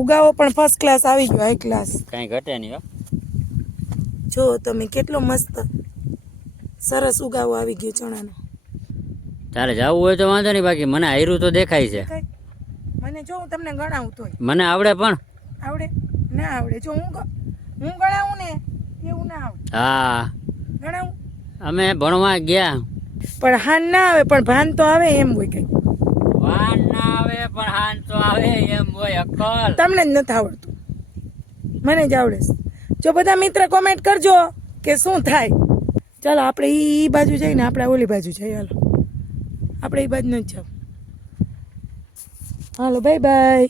ઉગાવો પણ first class આવી ગયો હાઈ ક્લાસ કાંઈ ઘટે નહીં હો. જો તમે કેટલો મસ્ત સરસ ઉગાવો આવી ગયો ચણાનો. તારે જવું હોય તો વાંધો નહીં બાકી મને આયરું તો દેખાય છે. મને જો હું તમને ગણાવું તોય. મને આવડે પણ. આવડે? ના આવડે. જો હું હું ગણાવું ને એવું ના આવડે. હા. ગણાવું? અમે ભણવા ગયા. પણ હાન ના આવે પણ ભાન તો આવે એમ હોય કઈ. ભાન ના આવે પણ તો આવે એમ હોય અક્કલ. તમને જ નથી આવડતું. મને જ આવડે જો બધા મિત્ર કોમેન્ટ કરજો કે શું થાય. ચાલો આપણે એ બાજુ જઈને આપણે ઓલી બાજુ જઈએ. હાલો. આપણે એ બાજુ નથી જાવ હાલો બાય બાય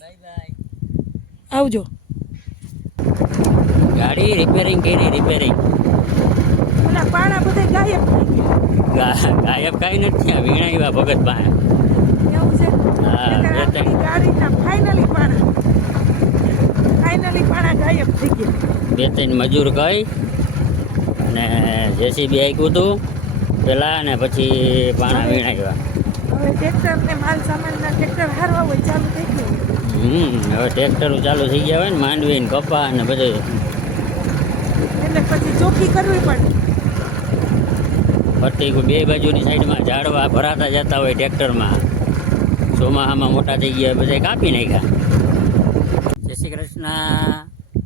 આવજો. ગાડી રિપેરિંગ કરી રિપેરિંગ ઓલા પાણા બધા ગાયબ ગાયબ કાંઈ નથી. આ એવા ભગત પાસે. બે ત્રણ મજૂર ગઈ અને જેસીબી આપ્યું હતું પેલા ને પછી પાણા વીણાવ્યા હવે ટ્રેક્ટર ને માલ સામાનના ટ્રેક્ટર હારવા હોય ચાલુ થઈ ગયું. હમ હવે ટ્રેક્ટરો ચાલુ થઈ ગયા હોય ને માંડવી ને કપા ને બધું. એટલે પછી ચોખ્ખી કરવી પડે. ફરતી બે બાજુની સાઈડમાં ઝાડવા ભરાતા જતા હોય ટ્રેક્ટરમાં ચોમાહામાં મોટા થઈ ગયા બધા કાપી નાખ્યા. જય શ્રી કૃષ્ણ.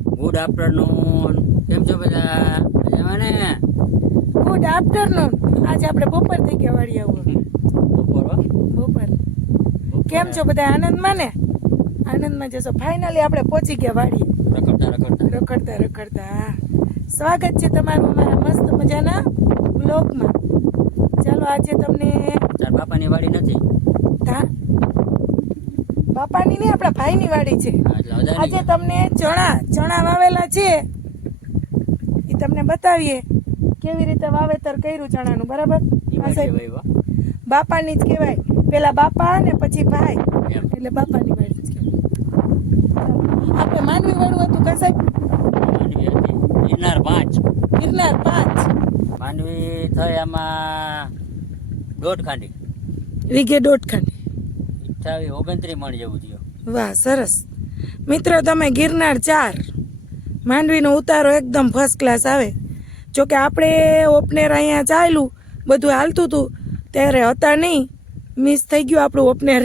ગુડ આફ્ટરનૂન કેમ છો બધા? મજામાં ને? ગુડ આફ્ટરનૂન આજે આપણે બપોર થઈ ગયા વાળી આવું. બપોર? બપોર. કેમ છો બધા? આનંદમાં ને? આનંદમાં જશો. ફાઇનલી આપણે પહોંચી ગયા વાળી રખડતા રખડતા. રખડતા રખડતા. સ્વાગત છે તમારું અમારા મસ્ત મજાના બ્લોગમાં ચાલો આજે તમને બાપાની વાડી નથી? ધા બાપાની નહીં આપણા ભાઈની વાડી છે. આજે તમને ચણા ચણા વાવેલા છે. એ તમને બતાવીએ કેવી રીતે વાવેતર કર્યું ચણાનું બરાબર? બાપાની જ કહેવાય. પેલા બાપા ને પછી ભાઈ. એટલે બાપાની વાડી જ કહેવાય. આપણે માનવી વાળું હતું કા સાહેબ? ગિરનાર પાંચ. ગિરનાર પાંચ. માનવી થઈ આમાં દોઢ ખાંડી. વીઘે દોઢ ખાંડી. અઠ્ઠાવીસ ઓગણત્રીસ મણ જેવું થયું. વાહ, સરસ. મિત્રો, તમે ગિરનાર ચાર. માંડવીનો ઉતારો એકદમ ફર્સ્ટ ક્લાસ આવે. જોકે આપણે ઓપનેર અહીંયા ચાલ્યું, બધું હાલતું હતું, ત્યારે હતા નહીં. મિસ થઈ ગયું આપણું ઓપનેર.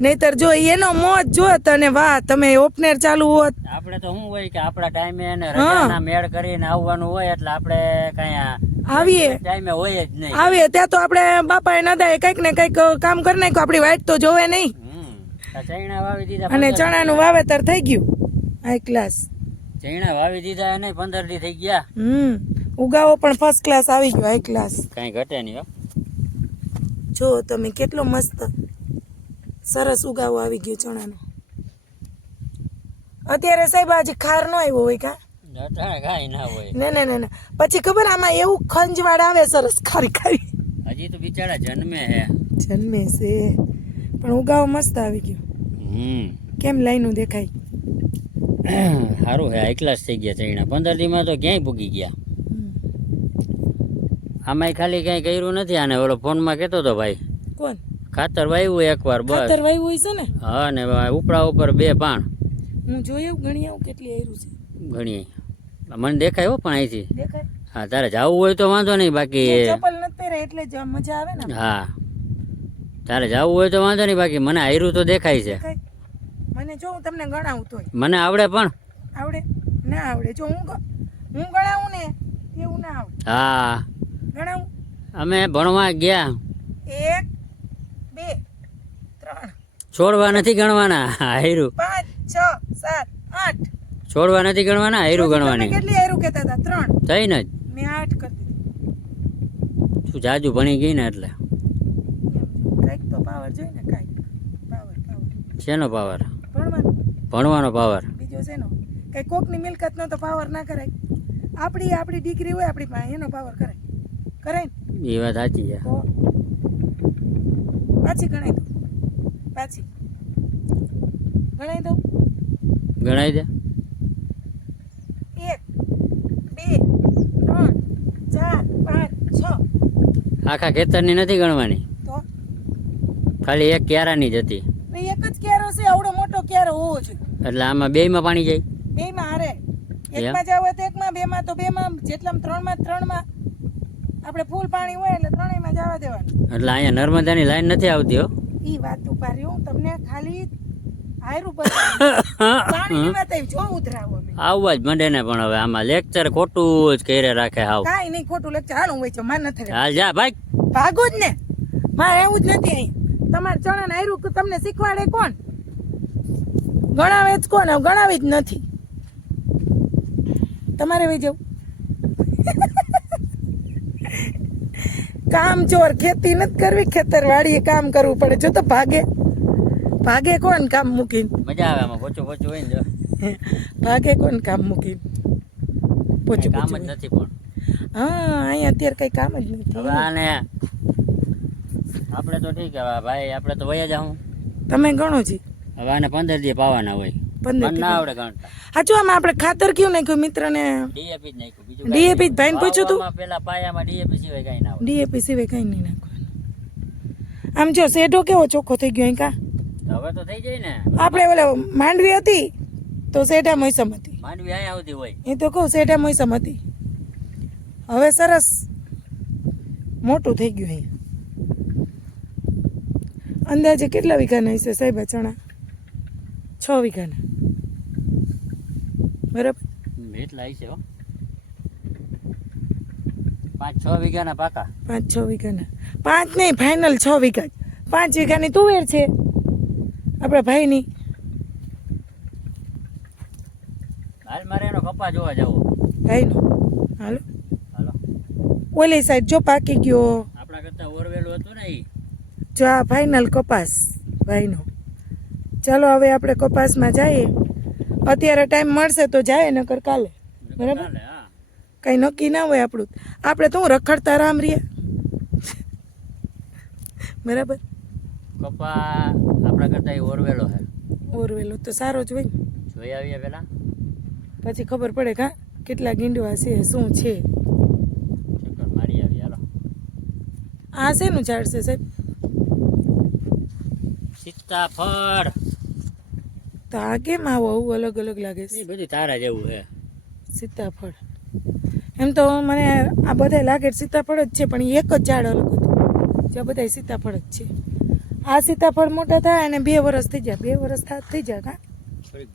નહીતર જો એનો મોજ જોત અને વાહ તમે ઓપનર ચાલુ હોત. આપણે તો શું હોય કે આપણા ટાઈમે એને રજાના મેળ કરીને આવવાનું હોય એટલે આપણે કઈ આવીએ. ટાઈમે હોય જ નહીં. આવીએ ત્યાં તો આપણે બાપાએ નદાએ કંઈક ને કંઈક કામ કરી નાખ્યું આપણી વાઈટ તો જોવે નહીં. હમ. ચૈણા વાવી દીધા અને ચણા ચણાનું વાવેતર થઈ ગયું હાઈ ક્લાસ ચૈણા વાવી દીધા એને પંદર દી થઈ ગયા. હમ. ઉગાવો પણ ફર્સ્ટ ક્લાસ આવી ગયો હાઈ ક્લાસ કઈ ઘટે નહીં જો તમે કેટલો મસ્ત સરસ ઉગાવો આવી ગયો ચણાનો. અત્યારે સાહેબ આજે ખાર નો આવ્યો હોય કા? ના ના ના પછી ખબર આમાં એવું ખંજવાળ આવે સરસ ખારી ખારી. હજી તો બિચારા જન્મે હે. જન્મે છે. પણ ઉગાવો મસ્ત આવી ગયો. હમ. કેમ લાઈનું દેખાય? સારું હે હાઈ ક્લાસ થઈ ગયા ચૈણા. પંદર દીમાં તો ક્યાંય ભૂગી ગયા. આમાંય ખાલી કાંઈ કર્યું નથી આને. ઓલો ફોનમાં કહેતો હતો ભાઈ. કોણ? ખાતર વાવ્યું એકવાર બસ. ખાતર વાવ્યું હોય છે ને? હા ને ઉપરા ઉપર બે પાણ. હું જોયું ગણી આવું કેટલી આયરું છે? ઘણી મને દેખાય હો પણ અહીંથી. દેખાય? હા તારે જવું હોય તો વાંધો નહીં બાકી ચપ્પલ નથી પહેરે એટલે જ મજા આવે ને હા. તારે જવું હોય તો વાંધો નહીં બાકી મને આયરું તો દેખાય છે. મને જો હું તમને ગણાવું તો મને આવડે પણ. આવડે? ના આવડે. જો હું હું ગણાવું ને એવું ના આવડે. હા. ગણાવું? અમે ભણવા ગયા. એક બે ત્રણ. છોડવા નથી ગણવાના. આયરું પાંચ છ સાત આઠ. છોડવા નથી ગણવાના આયરું તમે ગણવાની. કેટલી હાયરું કહેતા હતા? ત્રણ. થઈ ને જ. મેં આઠ કરી દીધી. તું જાજુ ભણી ગઈ ને એટલે? કંઈક તો પાવર જોઈ ને કાંઈક. પાવર પાવર શેનો પાવર ભણવાનો. ભણવાનો પાવર બીજો શેનો? કઈ કોકની મિલકતનો તો પાવર ના કરાય. આપણી આપણી ડિગ્રી હોય આપણી પાસે એનો પાવર કરાય. કરાય એ વાત સાચી છે. પાછી ગણાઈ દઉં. પાછી. ગણાઈ દઉં? ગણાય દે. એક બે ત્રણ ચાર પાંચ છ. આખા ખેતરની નથી ગણવાની? તો? ખાલી એક ક્યારાની જ હતી. એક જ ક્યારો છે આવડો મોટો ક્યારો હોવો જોઈએ. એટલે આમાં બેયમાં પાણી જાય? બેમાં હારે. એકમાં જાવ હોય તો એકમાં બેમાં તો બેમાં જેટલામાં ત્રણમાં ત્રણમાં. આપણે ફૂલ પાણી હોય એટલે ત્રણેયમાં જવા દેવાનું. એટલે અહીંયા નર્મદાની લાઈન નથી આવતી હો. ઈ વાત ઉપારી હું તમને ખાલી હાયરું પાણીની વાત આવી જો ઉધરાવો અમે. આવવા જ મંડે ને પણ હવે આમાં લેક્ચર ખોટું જ કરે રાખે હાવ. કાઈ નહીં ખોટું લેક્ચર હાલ હું વેચો માર નથી હાલ જા ભાઈ. ભાગો જ ને. મારે એવું જ નથી અહીં. તમારે ચણા હાયરું તમને શીખવાડે કોણ? ગણાવે જ કોણ? ગણાવી જ નથી. તમારે વહી જવું. કામ ચોર ખેતી નથી કરવી ખેતર વાડીએ કામ કરવું પડે. જો તો ભાગે. ભાગે કોણ કામ મૂકીને? મજા આવે આમાં પોચું પોચું હોય ને ભાગે કોણ કામ મૂકીને? પોચું કામ જ નથી પણ. હા અહીંયા અત્યારે કઈ કામ જ હવે નથી આને આપણે તો ઠીક હવે ભાઈ આપણે તો વયા જાઉં તમે ગણો જી. હવે આને પંદર દી પાવાના હોય. પંદર ના આવડે ગણતા હા આમાં આપણે ખાતર કયું નાખ્યું? મિત્રને ડીએપી જ નાખ્યું બીજું DAP જ ભાઈને પૂછ્યું તું? પેલા પાયામાં ડીએપી સિવાય કઈ ના ડીએપી સિવાય કંઈ નહીં નાખવાનું. આમ જો શેઢો કેવો ચોખ્ખો થઈ ગયો અહીં કા? હવે તો થઈ જાય ને. આપણે ઓલા માંડવી હતી તો શેઢા મોસમ હતી. માંડવી અહીંયા આવતી હોય. એ તો કહું શેઢા મોસમ હતી. હવે સરસ મોટું થઈ ગયું અહીંયા અંદાજે કેટલા વીઘાના હશે સાહેબ ચણા? છ વીઘાના. બરાબર? એટલા લાવી હો. પાંચ છ વીઘાના પાકા. પાંચ છ વીઘાના. પાંચ નહીં ફાઇનલ છ વીઘા. પાંચ વીઘાની તુવેર છે. આપણા ભાઈની. હાલ મારે એનો કપા જોવા જાવો. ભાઈનો. હાલો. હાલો. ઓલી સાઈડ જો પાકી ગયો. આપણા કરતા ઓરવેલું હતું ને જો આ ફાઇનલ કપાસ ભાઈનો. ચાલો હવે આપણે કપાસમાં જઈએ. અત્યારે ટાઈમ મળશે તો જાય નકર કાલે. બરાબર? કઈ હા. કંઈ નક્કી ના હોય આપણું. આપણે તો હું રખડતા રામ રહ્યા બરાબર? કપા આપણા કરતા એ ઓરવેલો છે. ઓરવેલો તો સારો જ હોય જોઈ આવીએ પેલા પછી ખબર પડે કા કેટલા ગીંડવા છે શું છે. મારી આવીએ હાલો. આ શેનું ઝાડ છે સાહેબ? સીતાફળ. તો આ કેમ આવો આવું અલગ અલગ લાગે છે. બધું તારા જેવું છે. સીતાફળ. એમ તો મને આ બધા લાગે સીતાફળ જ છે પણ એક જ ઝાડ અલગ હતું. જે બધા સીતાફળ જ છે. આ સીતાફળ મોટા થાય અને બે વર્ષ થઈ જાય બે વર્ષ થાય થઈ જાય કા?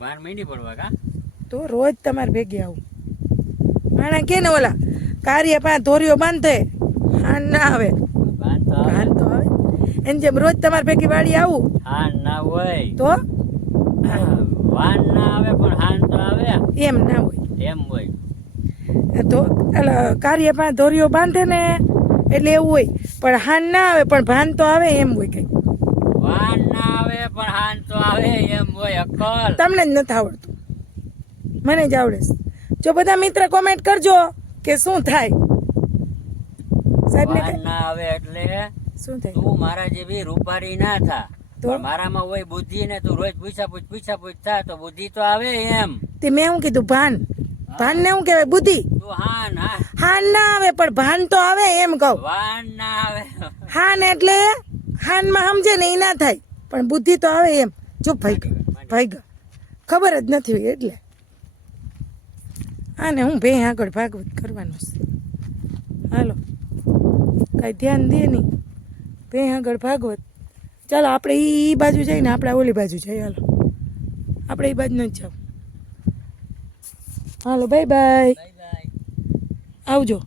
બાર મહિની પડવા કા? તો રોજ તમારે ભેગી આવું. માણા કે ને ઓલા કાર્ય પાંચ ધોરીઓ બાંધે હાન ના આવે. હાન તો આવે. એમ જેમ રોજ તમારે ભેગી વાડી આવું. હાન ના હોય. તો? વાન ના આવે પણ હાન તો આવે. એમ ના હોય. એમ હોય. તો એટલે કાર્ય પણ ધોરીઓ બાંધે ને એટલે એવું હોય. પણ હાન ના આવે પણ ભાન તો આવે એમ હોય કંઈક. વાન ના આવે પણ હાન તો આવે એમ હોય અક્કલ. તમને જ નથી આવડતું. મને જ આવડે છે. જો બધા મિત્ર કોમેન્ટ કરજો કે શું થાય. સાહેબને વાન ના આવે એટલે શું થાય? તું મારા જેવી રૂપારી ના થા. મારામાં હોય બુદ્ધિ ને તું રોજ પૂછા પૂછ પૂછા પૂછ થાય તો બુદ્ધિ તો આવે એમ. તે મેં શું કીધું ભાન. ભાન ને શું કહેવાય બુદ્ધિ. હાન હાન ના આવે પણ ભાન તો આવે એમ કહું. ભાન ના આવે. હાન એટલે હાનમાં સમજે ને એ ના થાય પણ બુદ્ધિ તો આવે એમ. જો ભાઈ ભાઈ ખબર જ નથી હોય એટલે. આને હું બે આગળ ભાગવત કરવાનું છે. હાલો. કાંઈ ધ્યાન દે નહીં. બે આગળ ભાગવત ચાલો આપણે એ બાજુ જઈએ ને આપણે ઓલી બાજુ જઈએ હાલો. આપણે એ બાજુ નથી જાવ હાલો બાય બાય બાય બાય આવજો.